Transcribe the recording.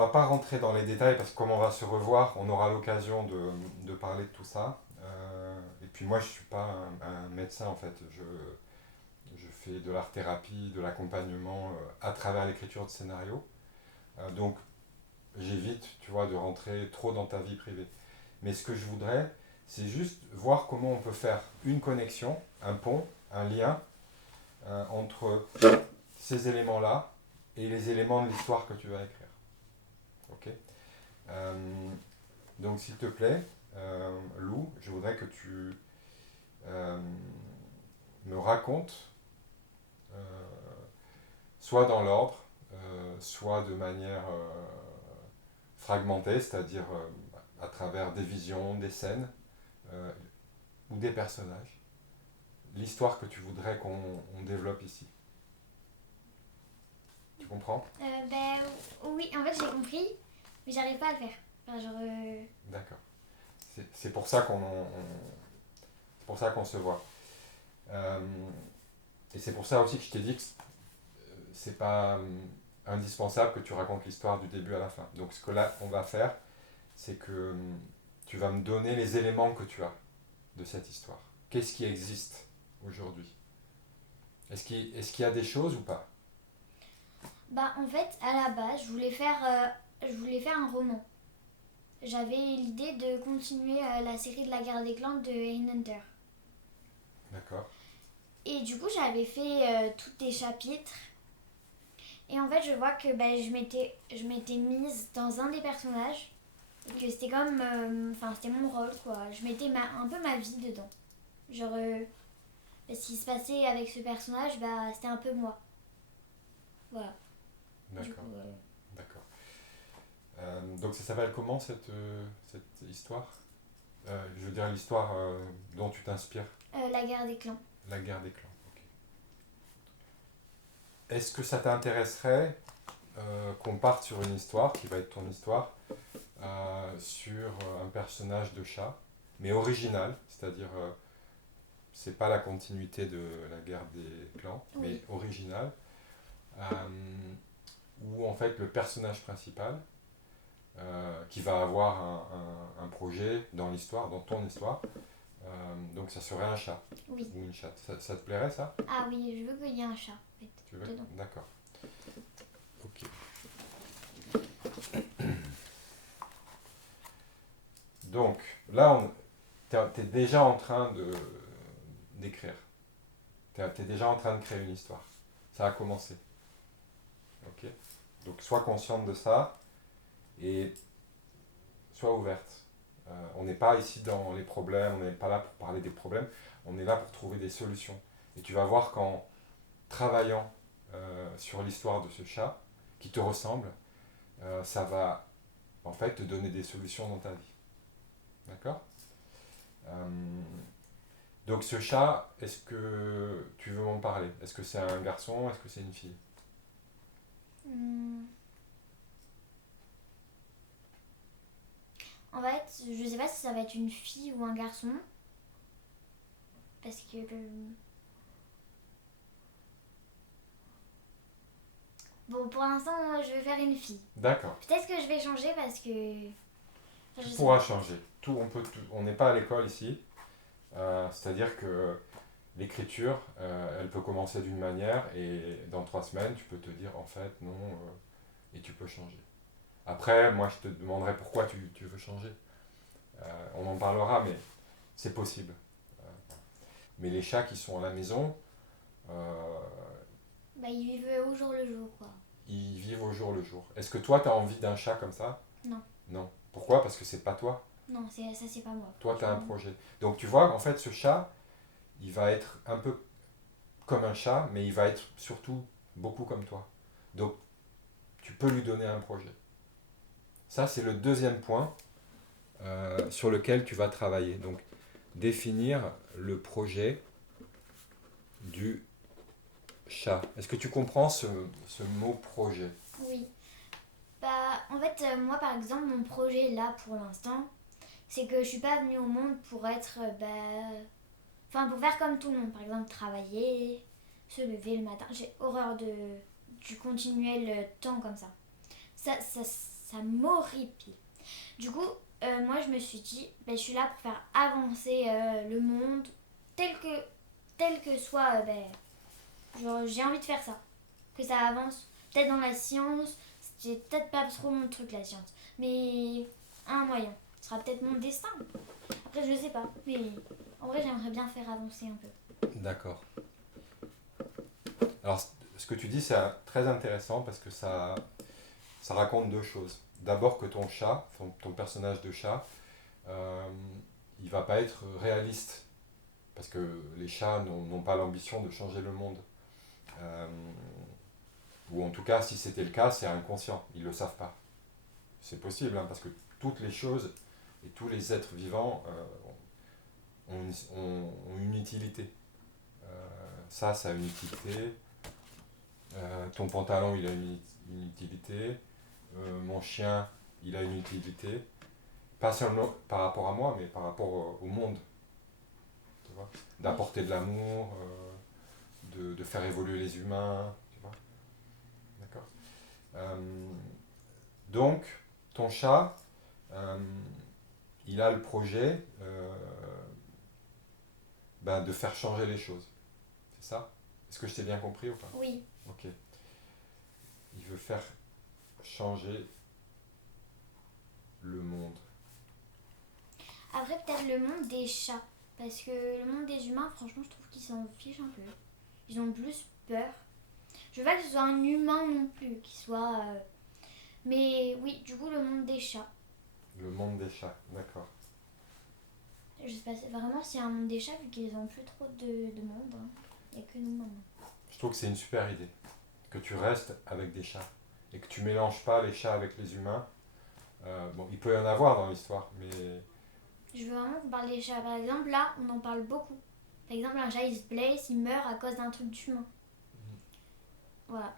va pas rentrer dans les détails parce que comme on va se revoir, on aura l'occasion de parler de tout ça. Et puis moi, je suis pas un médecin en fait. Je fais de l'art-thérapie, de l'accompagnement à travers l'écriture de scénarios. Donc j'évite, tu vois, de rentrer trop dans ta vie privée. Mais ce que je voudrais, c'est juste voir comment on peut faire une connexion, un pont, un lien entre ces éléments-là et les éléments de l'histoire que tu vas écrire. Ok. Euh, donc, s'il te plaît, Lou, je voudrais que tu euh, me racontes, euh, soit dans l'ordre, soit de manière fragmentée, c'est-à-dire à travers des visions, des scènes euh, ou des personnages, l'histoire que tu voudrais qu'on développe ici. Tu comprends? Ben oui, en fait j'ai compris, mais j'arrive pas à le faire. Enfin, genre, D'accord. C'est pour ça c'est pour ça qu'on se voit. Euh, et c'est pour ça aussi que je t'ai dit que c'est pas indispensable que tu racontes l'histoire du début à la fin. Donc ce que là on va faire, c'est que tu vas me donner les éléments que tu as de cette histoire. Qu'est-ce qui existe aujourd'hui? Est-ce qu'il y a des choses ou pas? bah en fait à la base je voulais faire un roman. J'avais l'idée de continuer la série de la guerre des clans de Einhunter. D'accord. Et du coup j'avais fait tous des chapitres. Et en fait je vois que ben, je m'étais mise dans un des personnages. Et que c'était comme... Enfin c'était mon rôle quoi. Je mettais un peu ma vie dedans. Genre... ce qui se passait avec ce personnage, bah, c'était un peu moi. Voilà. Du D'accord. coup, D'accord. Donc ça s'appelle comment cette histoire? Je veux dire l'histoire dont tu t'inspires, la guerre des clans. la guerre des clans. Ok. Est-ce que ça t'intéresserait qu'on parte sur une histoire qui va être ton histoire sur un personnage de chat, mais original, c'est-à-dire c'est pas la continuité de la guerre des clans, mais Oui. original, euh, où en fait le personnage principal qui va avoir un projet dans l'histoire, dans ton histoire, donc ça serait un chat Oui. ou une chatte. Ça te plairait ça? Ah oui, je veux qu'il y ait un chat, en Tu veux? fait, dedans. D'accord. Ok. Donc là, tu es déjà en train d'écrire. Tu es déjà en train de créer une histoire. Ça a commencé. Ok. Donc sois consciente de ça et sois ouverte. On n'est pas ici dans les problèmes, on n'est pas là pour parler des problèmes, on est là pour trouver des solutions. Et tu vas voir qu'en travaillant sur l'histoire de ce chat qui te ressemble, ça va en fait te donner des solutions dans ta vie. D'accord? Euh, donc ce chat, est-ce que tu veux m'en parler? Est-ce que c'est un garçon? Est-ce que c'est une fille? Hmm. En fait, je sais pas si ça va être une fille ou un garçon. Parce que... Bon, pour l'instant, moi, je vais faire une fille. D'accord. Peut-être que je vais changer parce que... Enfin, Tu je sais pourras pas. changer. On n'est pas à l'école ici. C'est-à-dire que l'écriture, elle peut commencer d'une manière et dans 3 semaines, tu peux te dire en fait non et tu peux changer. Après, moi, je te demanderai pourquoi tu veux changer. On en parlera, mais c'est possible. Euh, mais les chats qui sont à la maison, euh, Bah, ils vivent au jour le jour, quoi. ils vivent au jour le jour. Est-ce que toi, tu as envie d'un chat comme ça? Non. Non. Pourquoi? Parce que c'est pas toi. Non, ça, c'est pas moi. Toi, tu as un Franchement. projet. Donc tu vois, en fait, ce chat, il va être un peu comme un chat, mais il va être surtout beaucoup comme toi. Donc tu peux lui donner un projet. Ça, c'est le deuxième point sur lequel tu vas travailler. Donc définir le projet du chat. Est-ce que tu comprends ce mot projet? Oui. Bah, en fait, moi, par exemple, mon projet, là, pour l'instant, c'est que je suis pas venue au monde pour être... bah, enfin, pour faire comme tout le monde. Par exemple, travailler, se lever le matin. J'ai horreur du continuel temps comme ça. Ça, ça m'horripile. Du coup, moi je me suis dit, je suis là pour faire avancer le monde tel que soit. Genre, j'ai envie de faire ça. Que ça avance. Peut-être dans la science, c'est peut-être pas trop mon truc la science. Mais un moyen. Ce sera peut-être mon destin. Après, je sais pas. Mais en vrai, j'aimerais bien faire avancer un peu. D'accord. Alors, ce que tu dis, c'est très intéressant parce que ça raconte deux choses. D'abord que ton chat, ton personnage de chat, il va pas être réaliste. Parce que les chats n'ont pas l'ambition de changer le monde. Euh, ou en tout cas, si c'était le cas, c'est inconscient. Ils ne le savent pas. C'est possible, hein, parce que toutes les choses et tous les êtres vivants ont une utilité. Ça a une utilité. Ton pantalon, il a une utilité. Mon chien, il a une utilité. Pas seulement par rapport à moi, mais par rapport au monde. Tu vois, d'apporter de l'amour, de faire évoluer les humains. Tu vois. D'accord. Donc, ton chat, il a le projet de faire changer les choses. C'est ça? Est-ce que je t'ai bien compris ou pas? Oui. Ok. Il veut faire changer le monde. Après, peut-être le monde des chats. Parce que le monde des humains, franchement, je trouve qu'ils s'en fichent un peu. Ils ont plus peur. Je veux pas que ce soit un humain non plus, qui soit. Mais oui, du coup, le monde des chats. Le monde des chats, d'accord. Je sais pas vraiment s'il y a un monde des chats, vu qu'ils ont plus trop de monde. Hein. Il n'y a que nous maintenant. Je trouve que c'est une super idée. Que tu restes avec des chats. Et que tu mélanges pas les chats avec les humains. Bon, il peut y en avoir dans l'histoire, mais Je veux vraiment qu'on parle des chats. Par exemple, là, on en parle beaucoup. Par exemple, un chat, il se blesse, il meurt à cause d'un truc d'humain. Voilà.